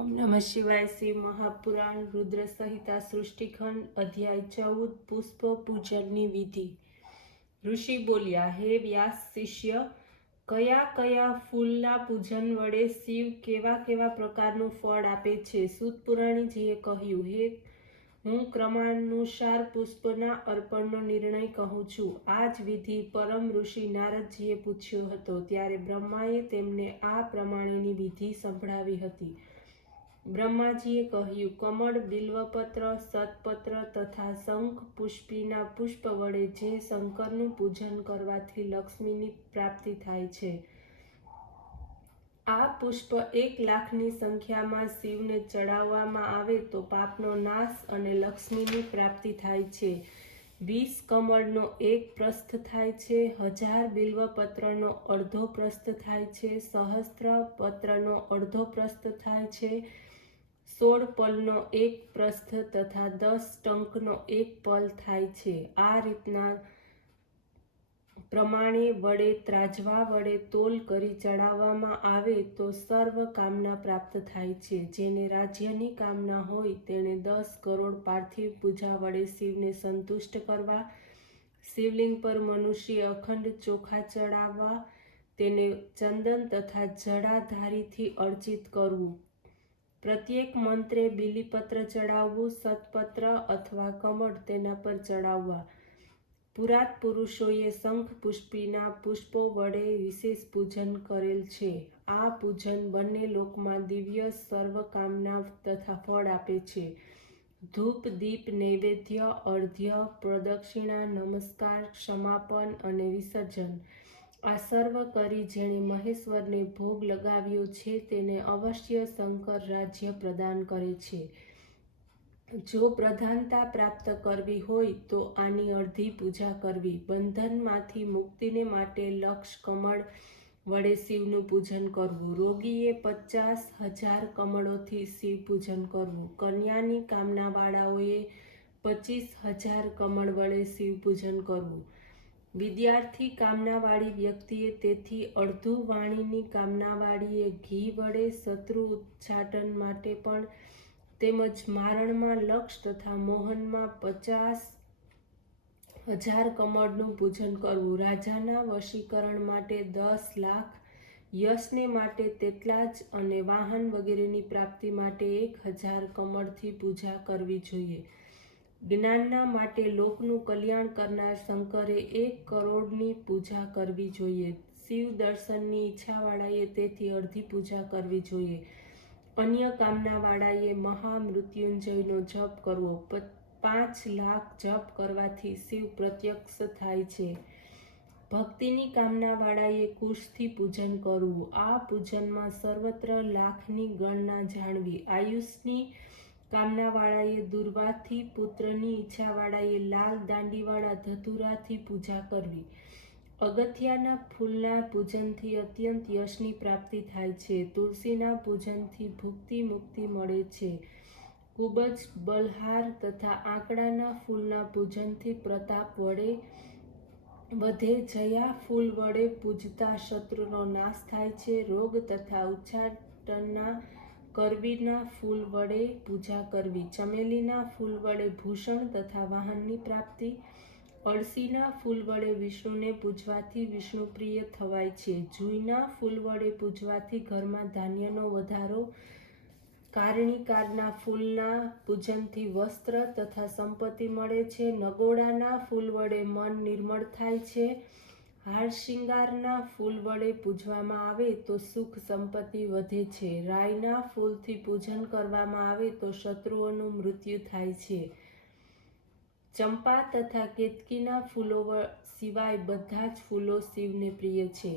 ओम नमः शिवाय। शिव महापुराण रुद्र संहिता सृष्टिखंड अध्याय 14 पुष्प पूजननी विधि। ऋषि बोल्या, हे व्यास शिष्य, कया कया फूलना पूजन वडे शिव केवा केवा प्रकारનું ફળ આપે છે? સૂત પુરાણીજીએ કહ્યું, હે હું ક્રમાનુસાર પુષ્પના અર્પણનો નિર્ણય કહું છું। આ જ વિધિ પરમ ઋષિ નારદજીએ પૂછ્યો હતો, ત્યારે બ્રહ્માએ તેમને આ પ્રમાણેની વિધિ સંભળાવી હતી। બ્રહ્માજીએ કહ્યું, કમળ, બિલ્વપત્ર, સતપત્ર તથા શંખ પુષ્પીના પુષ્પ વડે જે શંકરનું પૂજન કરવાથી લક્ષ્મીની પ્રાપ્તિ થાય છે, આ પુષ્પ 1,00,000ની સંખ્યામાં શિવને ચડાવવામાં આવે તો પાપનો નાશ અને લક્ષ્મીની પ્રાપ્તિ થાય છે। 20 કમળનો 1 પ્રસ્થ થાય છે, 1000 બિલ્વપત્રનો અડધો પ્રસ્થ થાય છે, સહસ્ત્ર પત્રનો અડધો પ્રસ્થ થાય છે, 16 પલનો 1 પ્રસ્થ તથા 10 ટંકનો 1 પલ થાય છે। આ રીતના પ્રમાણે વડે ત્રાજવા વડે તોલ કરી ચડાવવામાં આવે તો સર્વ કામના પ્રાપ્ત થાય છે। જેને રાજ્યની કામના હોય તેણે 10 કરોડ પાર્થિવ પૂજા વડે શિવને સંતુષ્ટ કરવા, શિવલિંગ પર મનુષ્ય અખંડ ચોખા ચડાવવા, તેને ચંદન તથા જડાધારીથી અર્ચિત કરવું, પ્રત્યેક મંત્રે બિલીપત્ર ચડાવવું, સતપત્ર અથવા કમળ તેના પર ચડાવવા। પુરાત પુરુષોએ શંખ પુષ્પીના પુષ્પો વડે વિશેષ પૂજન કરેલ છે। આ પૂજન બંને લોકમાં દિવ્ય સર્વકામના તથા ફળ આપે છે। ધૂપ, દીપ, નૈવેદ્ય, અર્ધ્ય, પ્રદક્ષિણા, નમસ્કાર, ક્ષમાપન અને વિસર્જન આ સર્વ કરી જેણે મહેશ્વરને ભોગ લગાવ્યો છે તેને અવશ્ય શંકર રાજ્ય પ્રદાન કરે છે। જો પ્રધાનતા પ્રાપ્ત કરવી હોય તો આની અડધી પૂજા કરવી। બંધનમાંથી મુક્તિને માટે લક્ષ કમળ વડે શિવનું પૂજન કરવું। રોગીએ 50,000 કમળોથી શિવ પૂજન કરવું। કન્યાની કામનાવાળાઓએ 25,000 કમળ વડે શિવ પૂજન કરવું। વિદ્યાર્થી કામનાવાળી વ્યક્તિએ તેથી અડધું, વાણીની કામનાવાળીએ ઘી વડે, શત્રુ ઉચ્ચાટન માટે પણ, તેમજ મારણમાં લક્ષ તથા મોહનમાં 50,000 કમળનું પૂજન કરવું। રાજાના વશીકરણ માટે 10 લાખ, યશને માટે તેટલા જ અને વાહન વગેરેની પ્રાપ્તિ માટે 1,000 કમળથી પૂજા કરવી જોઈએ। જ્ઞાનના માટે લોકનું કલ્યાણ કરનાર શંકરે 1 કરોડની પૂજા કરવી જોઈએ। શિવ દર્શનની ઈચ્છાવાળાએ તેથી અડધી પૂજા કરવી જોઈએ। અન્ય કામનાવાળાએ મહામૃત્યુંજયનો જપ કરવો। 5 લાખ જપ કરવાથી શિવ પ્રત્યક્ષ થાય છે। ભક્તિની કામનાવાળાએ કુશથી પૂજન કરવું। આ પૂજનમાં સર્વત્ર લાખની ગણના જાણવી। આયુષની કામનાવાળાએ દુર્વાથી, પુત્રની ઈચ્છાવાળાએ લાલ દાંડીવાળા ધતુરાથી પૂજા કરવી। અગત્યાના ફૂલના પૂજનથી અત્યંત યશની પ્રાપ્તિ થાય છે। તુલસીના પૂજનથી ભુક્તિ મુક્તિ મળે છે। કુબજ, બલહાર તથા આંકડાના ફૂલના પૂજનથી પ્રતાપ વધે। જયા ફૂલ વડે પૂજતા શત્રુનો નાશ થાય છે। રોગ તથા ઉચ્ચાટનના કરવીના ફૂલ વડે પૂજા કરવી। ચમેલીના ફૂલ વડે ભૂષણ તથા વાહનની પ્રાપ્તિ। અળસીના ફૂલ વડે વિષ્ણુને પૂજવાથી વિષ્ણુપ્રિય થવાય છે। જુઈના ફૂલ વડે પૂજવાથી ઘરમાં ધાન્યનો વધારો। કારણિકારના ફૂલના પૂજનથી વસ્ત્ર તથા સંપત્તિ મળે છે। નગોડાના ફૂલ વડે મન નિર્મળ થાય છે। હારશિંગારના ફૂલ વડે પૂજવામાં આવે તો સુખ સંપત્તિ વધે છે। રાયના ફૂલથી પૂજન કરવામાં આવે તો શત્રુઓનું મૃત્યુ થાય છે। ચંપા તથા કેતકીના ફૂલો સિવાય બધા જ ફૂલો શિવને પ્રિય છે।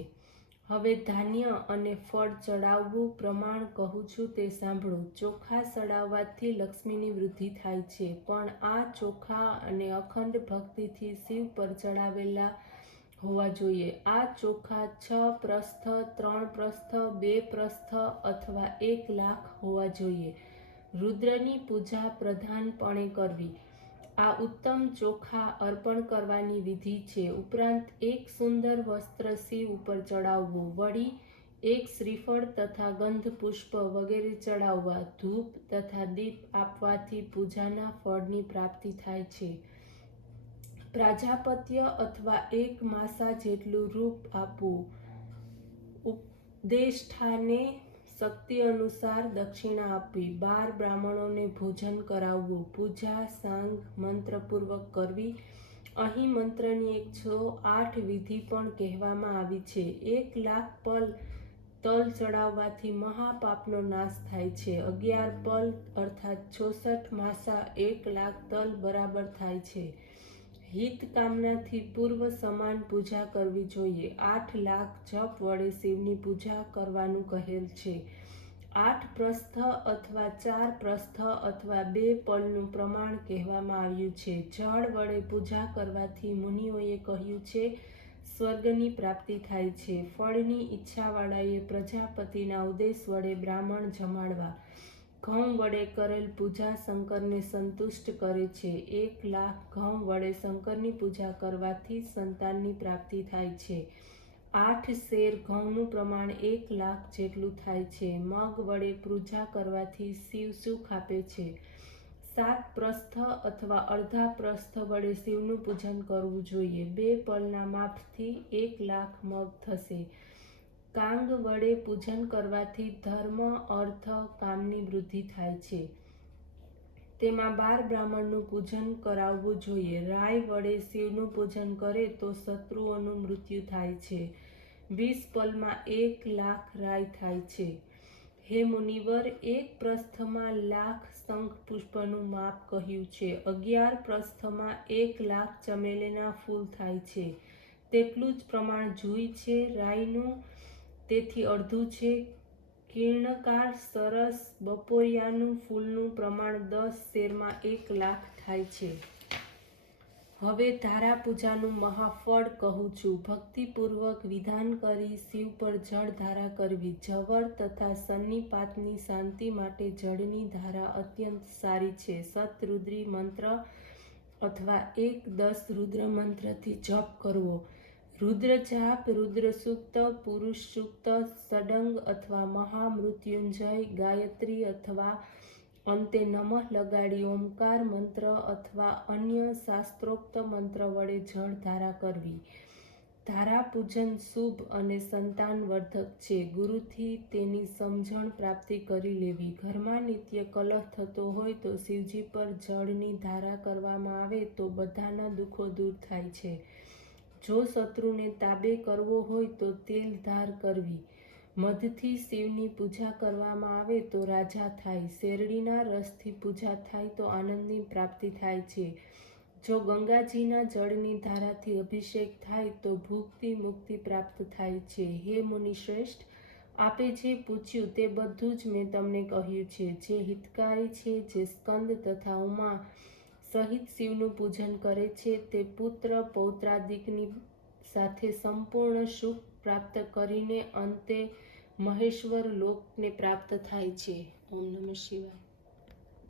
હવે ધાન્ય અને ફળ ચડાવવું પ્રમાણ કહું છું તે સાંભળો। ચોખા ચડાવવાથી લક્ષ્મીની વૃદ્ધિ થાય છે, પણ આ ચોખા અને અખંડ ભક્તિથી શિવ પર ચડાવેલા હોવા જોઈએ। આ ચોખા 6 પ્રસ્થ, 3 પ્રસ્થ, 2 પ્રસ્થ અથવા 1 લાખ હોવા જોઈએ। રુદ્રની પૂજા પ્રધાનપણે કરવી। આ ઉત્તમ ચોખા અર્પણ કરવાની વિધિ છે। ઉપરાંત એક સુંદર વસ્ત્ર શિવ ઉપર ચડાવવું। વળી એક શ્રીફળ તથા ગંધ પુષ્પ વગેરે ચડાવવા, ધૂપ તથા દીપ આપવાથી પૂજાના ફળની પ્રાપ્તિ થાય છે. પ્રાજાપત્ય અથવા એક માસા જેટલું રૂપ આપવું. ઉપદેષ્ટાને શક્તિ અનુસાર દક્ષિણા આપવી. 12 બ્રાહ્મણોને ભોજન કરાવવું. પૂજા સાંગ મંત્રપૂર્વક કરવી. અહીં મંત્રની 108 વિધિ પણ કહેવામાં આવી છે. 1 લાખ તલ ચડાવવાથી મહાપાપનો નાશ થાય છે. 11 પલ અર્થાત 66 માસા 1 લાખ તલ બરાબર થાય છે. હિત કામનાથી પૂર્વ સમાન પૂજા કરવી જોઈએ. 8 લાખ જપ વડે શિવની પૂજા કરવાનું કહેલ છે. 8 પ્રસ્થ અથવા 4 પ્રસ્થ અથવા 2 પલનું પ્રમાણ કહેવામાં આવ્યું છે. જળ વડે પૂજા કરવાથી મુનિઓએ કહ્યું છે સ્વર્ગની પ્રાપ્તિ થાય છે. ફળની ઈચ્છાવાળાએ પ્રજાપતિના ઉદ્દેશ વડે બ્રાહ્મણ જમાડવા. ઘઉં વડે કરેલ પૂજા શંકરને સંતુષ્ટ કરે છે. 1 લાખ ઘઉં વડે શંકરની પૂજા કરવાથી સંતાનની પ્રાપ્તિ થાય છે. 8 શેર ઘઉંનું પ્રમાણ 1 લાખ જેટલું થાય છે. મગ વડે પૂજા કરવાથી શિવ સુખ આપે છે. 7 પ્રસ્થ અથવા અડધા પ્રસ્થ વડે શિવનું પૂજન કરવું જોઈએ. 2 પલના માપથી 1 લાખ મગ થશે. કાંગ વડે પૂજન કરવાથી ધર્મ, અર્થ, કામની વૃદ્ધિ થાય છે. તેમાં 12 બ્રાહ્મણનું પૂજન કરાવવું જોઈએ. રાય વડે શિવનું પૂજન કરે તો શત્રુઓનું મૃત્યુ થાય છે. 20 પલમાં 1 લાખ રાય થાય છે. હે મુનિવર, 1 પ્રસ્થમાં લાખ શંખ પુષ્પનું માપ કહ્યું છે. 11 પ્રસ્થમાં 1 લાખ ચમેલીના ફૂલ થાય છે. તેટલું જ પ્રમાણ જુઈ છે રાયનું, તેથી અડધું છે. કિર્ણકાર, સરસ, બપોરિયાનું ફૂલનું પ્રમાણ 10 શેરમાં 1 લાખ થાય છે. હવે ધારા પૂજાનું મહાફળ કહું છું. ભક્તિપૂર્વક વિધાન કરી શિવ પર જળ ધારા કરવી. જવર તથા સન્નિપાતની શાંતિ માટે જળની ધારા અત્યંત સારી છે. શતરુદ્રી મંત્ર અથવા 1-10 રુદ્ર મંત્રથી જપ કરવો. રુદ્રજાપ, રુદ્ર સૂક્ત, પુરુષ સૂક્ત, સડંગ અથવા મહામૃત્યુંજય, ગાયત્રી અથવા અંતે નમઃ લગાડી ઓમકાર મંત્ર અથવા અન્ય શાસ્ત્રોક્ત મંત્ર વડે જળ ધારા કરવી. ધારા પૂજન શુભ અને સંતાનવર્ધક છે. ગુરુથી તેની સમજણ પ્રાપ્તિ કરી લેવી. ઘરમાં નિત્ય કલહ થતો હોય તો શિવજી પર જળની ધારા કરવામાં આવે તો બધાના દુઃખો દૂર થાય છે. જો શત્રુને તાબે કરવો હોય તો તેલ ધાર કરવી. મધથી શિવની પૂજા કરવામાં આવે તો રાજા થાય. શેરડીના રસથી પૂજા થાય તો આનંદની પ્રાપ્તિ થાય છે. જો ગંગાજીના જળની ધારાથી અભિષેક થાય તો ભૂખથી મુક્તિ પ્રાપ્ત થાય છે. હે મુનિશ્રેષ્ઠ, આપે જે પૂછ્યું તે બધું જ મેં તમને કહ્યું છે. જે હિતકારી છે, જે સ્કંદ તથા ઉમા સહિત શિવનું પૂજન કરે છે તે પુત્ર પૌત્રાદિકની સાથે સંપૂર્ણ સુખ પ્રાપ્ત કરીને અંતે મહેશ્વર લોકને પ્રાપ્ત થાય છે. ઓમ નમઃ શિવાય.